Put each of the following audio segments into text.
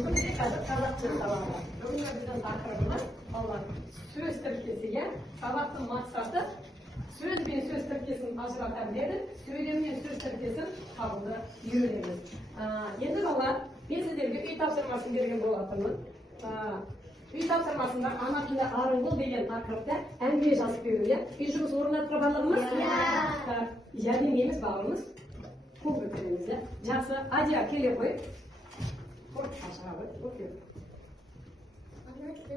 Бүгін де қазір қазақша сабағы. Бүгінгі біздің тақырыбымыз балалар сөз тіркесі. Сабақтың мақсаты сөз бен сөз тіркесін ажырата біледі, сөйлем мен сөз тіркесін табуды үйренеміз. Енді балалар, мен сіздерге үй тапсырмасын берген болатынмын. Үй тапсырмасында ана тілі арың бол деген тақырыпта әңгіме жазып беру. Үй жұмыс орындатуға барлығымыз? Жәрдемдеміз барлығымыз. Көп өтеміз. Жақсы, Адия келе қой. Ана тілі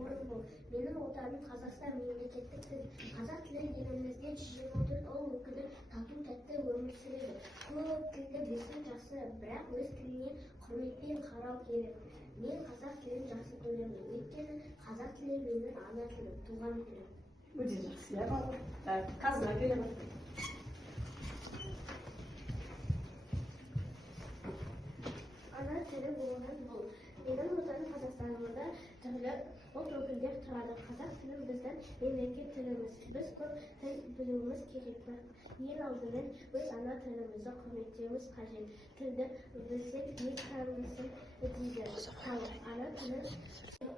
орын бол. Менің отаным Қазақстан мемлекеттік тіл. Қазақ тілі елімізде 124 өкілі тату-тәтті өмір сүреді. Көп тілді білсең жақсы, бірақ өз тіліне құрметпен қарау керек. Мен қазақ тілін жақсы көремін. Өйткені қазақ тілі менің ана тілім, туған тілім. Өте жақсы, балалар. Қазына келе қой. Ана тілі болған бұл. Менің отаным Қазақстанымызда түрлі ұлт өкілдер тұрады. Қазақ тілі біздің мемлекет тіліміз. Біз көп тіл білуіміз керек. Ең алдымен өз ана тілімізді құрметтеуіміз қажет. Тілді білсек ел танысын дейді. Ана тілі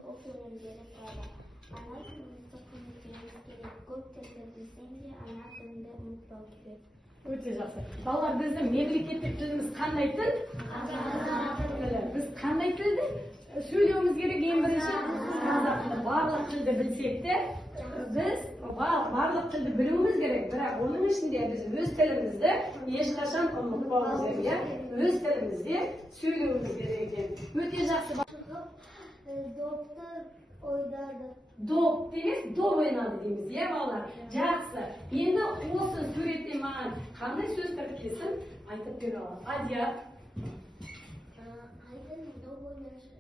оқумен беріп тұрады. Ана тілімізді құрметтеуіміз керек. Көп тілді білсең де ана тіліңді ұмытпау керек. Өте жақсы. Балалар, біздің мемлекеттік тіліміз қандай тіл? Біз қандай тілді сөйлеуіміз керек? Ең бірінші қазақ тілі. Барлық тілді білсек те, біз барлық тілді білуіміз керек. Бірақ оның ішінде біз өз тілімізді ешқашан ұмытпауымыз керек. Өз тілімізде сөйлеуіміз керек екен. Өте жақсы. Допты ойнады. Доп дейміз, доп ойнады дейміз, балалар? Жақсы. Енді осы суреттен маған қандай сөз тіркесін айтып бере алады? Адия. Айдын доп ойнап жүр.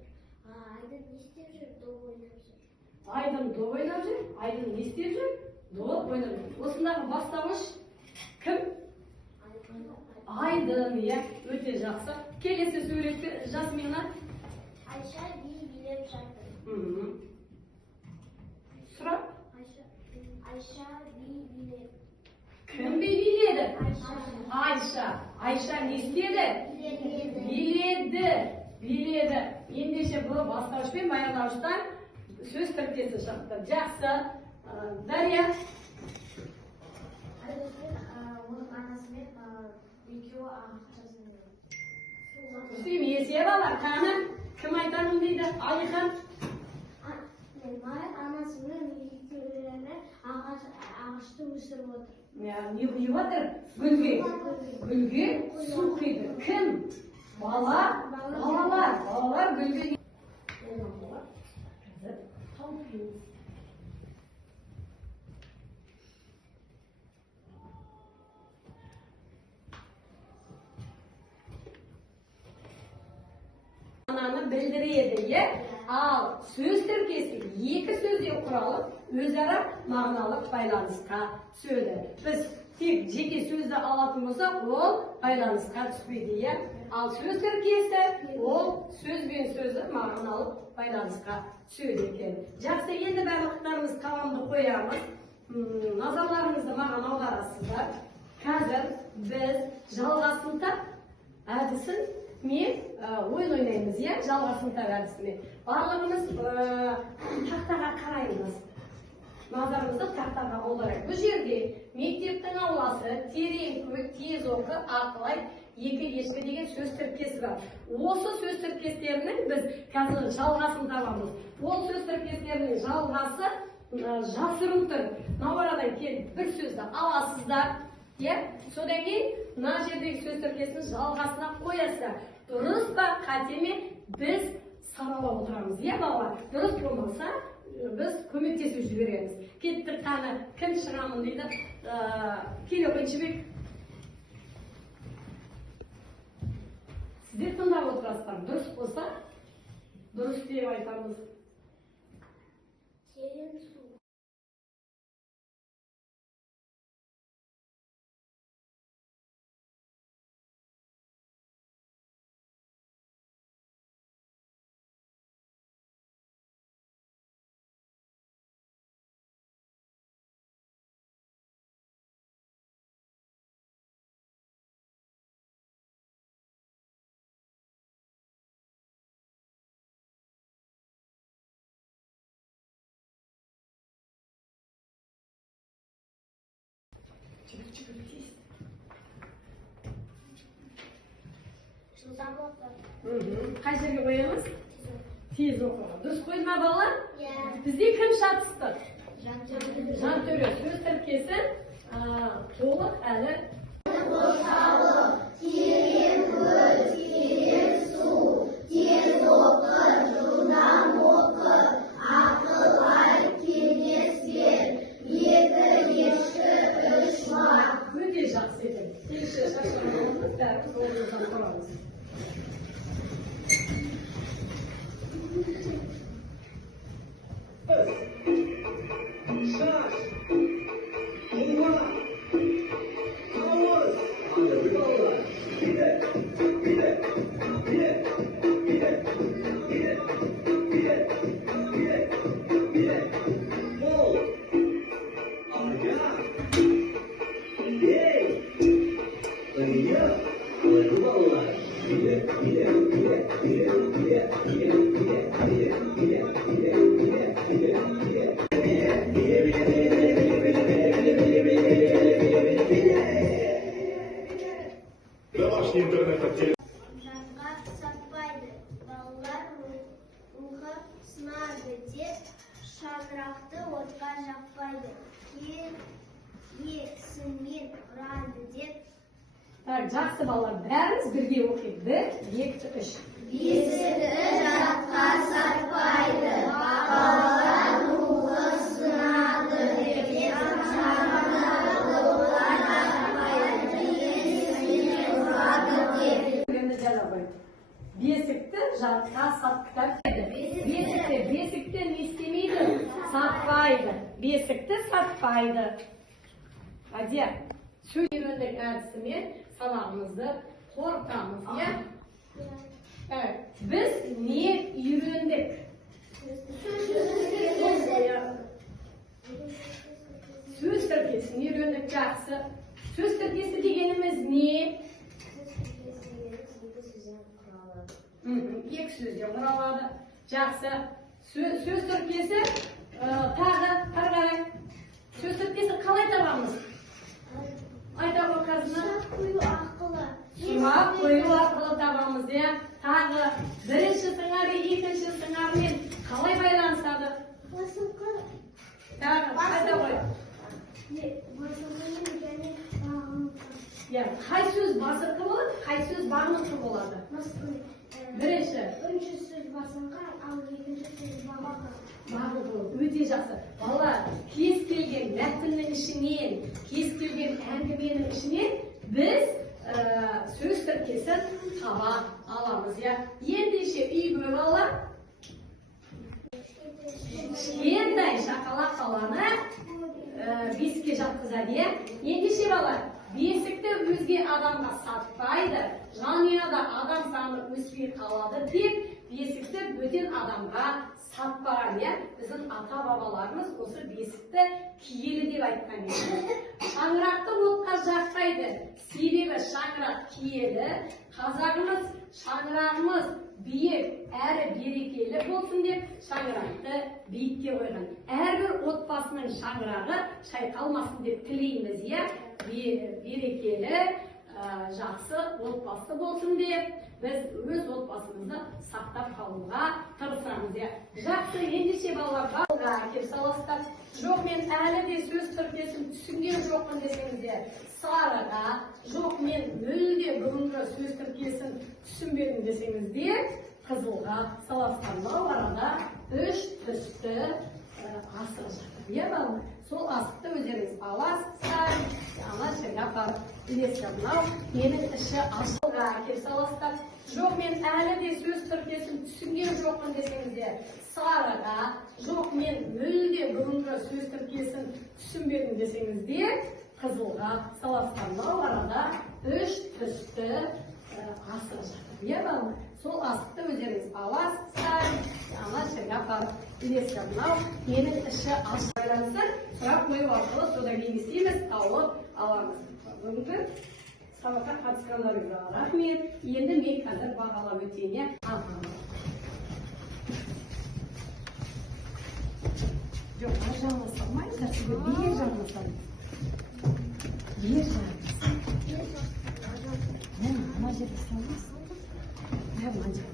Айдын не істеп жүр? Доп ойнап жүр. Айдын доп ойнап жүр. Айдын не істеп жүр? Доп ойнап жүр. Осындағы бастауыш кім? Айдын, өте жақсы. Келесі суретті Жасмина. Айша би билеп жатыр. Сұрақ? Айша би билеп. Кім биледі? Айша. Айша не істеді? Биледі. Ендеше бұл бастауыш баяндауыштан сөз тіркесі шықты. Жақсы. Дария. Оның анасымен екеуі ақшасын берді. Сүймесе балар, қаны кім айтамын дейді? Алихан. Анасымен екеулері ағашты өсіріп отыр. Не құйып отыр? Гүлге су құйды. Кім? Балалар гүлге. Ананы білдіреді, ал сөз тіркесі екі сөзден құралып, өзара мағыналық байланысқа түседі. Біз тек жеке сөзді алатын болсақ, ол байланысқа түспейді. Ал сөз тіркесі, ол сөз бен сөзі мағыналық байланысқа түседі екен. Жақсы, енді барлықтарымыз қаламды қоямыз. Назарларыңызды маған аударасыздар. Қазір біз жалғасын тап әдісін мен ойын ойнаймыз, жалғасын тап әдісімен. Барлығымыз тақтаға қараймыз. Назарымызды тақтаға аударайық. Бұл жерде мектептің ауласы, терең көк, тез оқы, ақылай, екі ешкі деген сөз тіркесі бар. Осы сөз тіркестерінің біз қазір жалғасын табамыз. Ол сөз тіркестерінің жалғасы жасырын тұр. Науарадан келіп бір сөзді аласыздар. Содан кейін мына жердегі сөз тіркесінің жалғасына қоясыздар. Дұрыс па, қате ме біз саралап отырамыз. Балалар, дұрыс болмаса біз көмектесіп жібереміз. Кеттік, қаны кім шығамын дейді? Келе қой, Жібек. Сіздер тыңдап отырасыздар. Дұрыс болса, дұрыс деп айтамыз. Терең су. Қай жерге қоямыз? Tez оқу. Дұрыс қойды ма балалар? Иә. Бізде кім шатысты? Жантөре. Жантөре. Сөз тіркесі толық әлі. Терең көз, терең су, тез оқы, жылдам оқы, ақыл айт, кеңес бер, екі ешкі, үш мар. Өте жақсы екен. Екінші шашқанымыз бәріміз орнымыздан тұрамыз. Şaş, bulma, havuz, anladık vallahi. Bir de, bol, aga, hey, iya, anladık vallahi. Bir de, Домашний интернет отдельно. Жанға сатпайды, балалар рухы сынады деп, шаңырақты отқа жақпайды. Есімен ұрады деп, Так, жақсы балалар, бәріміз бірге оқиық. 1, 2, 3. бесігі жатқа сатпайды, балалар рухы сынады деп, шаңырақты отқа жақпайды. Есімен ұрады деп. Енді жаза қойды. Бесікті жатқа сатпайды. Бесікті не істемейді? Сатпайды. Бесікті сатпайды. Адия, сөз үйрендік әдісімен сабағымызды қорытамыз, иә? Біз не үйрендік? Сөз тіркесін үйрендік, жақсы. Сөз тіркесі дегеніміз не? Екі сөзден құралады. Жақсы. Сөз тіркесі тағы қарай. Сөз тіркесі қалай табамыз? Айта бақасына. Құю ақылы. Сұрақ қою арқылы табамыз, иә? Тағы бірінші сыңары, екінші сыңармен қалай байланысады? Басыңқы. Тағы айта қой. Басыңқы және бағыңқы. Қай сөз басыңқы болады, қай сөз бағыңқы болады? Бірінші. Бірінші сөз басыңқы, ал екінші сөз бағыңқы. Бағыңқы. Өте жақсы. Бала, кез келген мәтіннің ішінен, кез келген әңгіменің ішінен біз сөз тіркесін таба аламыз, иә? Ендеше үйге бала кішкентай шақалақ баланы бесікке жатқызады, иә? Ендеше бала, бесікті өзге адамға сатпайды, жанұяда адам саны өспей қалады деп, бесікті бөтен адамға сатпаған, иә? Біздің ата-бабаларымыз осы бесікті киелі деп айтқан еді. Шаңырақты отқа жақпайды, себебі шаңырақ киелі, қазағымыз шаңырағымыз биік әрі берекелі болсын деп шаңырақты биікке қойған. Әрбір отбасының шаңырағы шайқалмасын деп тілейміз, иә? Берекелі, жақсы отбасы болсын деп біз өз отбасымызды сақтап қалуға тырысамыз, иә? Жақсы, ендеше балалар балға әкеп саласыздар. Жоқ, мен әлі де сөз тіркесін түсінген жоқпын десеңіздер, сарыға, жоқ, мен мүлде бұрынғы сөз тіркесін түсінбедім десеңіздер, қызылға саласыздар. Мынау арада 3 түсті асық жатыр, иә балалар? Сол асықты өздеріңіз аласыздар, ана жерге апарып ілесіздер. Мынау менің іші асыққа әкеп саласыздар. Жоқ, мен әлі де сөз тіркесін түсінген жоқпын десеңіздер, сарыға, жоқ, мен мүлде бұрынғы сөз тіркесін түсінбедім десеңіздер, қызылға саласыздар. Мынау арада 3 түсті асық жатыр, иә балалар? Сол асықты өздеріңіз аласыздар, ана жерге апарып ілесіздер. Мынау менің іші асық байланысы, сұрақ қою арқылы содан кейін істейміз, тауып аламыз. Бүгінгі сабаққа қатысқандарыңызға рахмет. Енді мен қазір бағалап өтейін. Жоқ, ар жағына салмайсыздар, сізге бер жағына салмайсыздар. Бер жағына. Ана жерге салмайсыз. Мына жерге.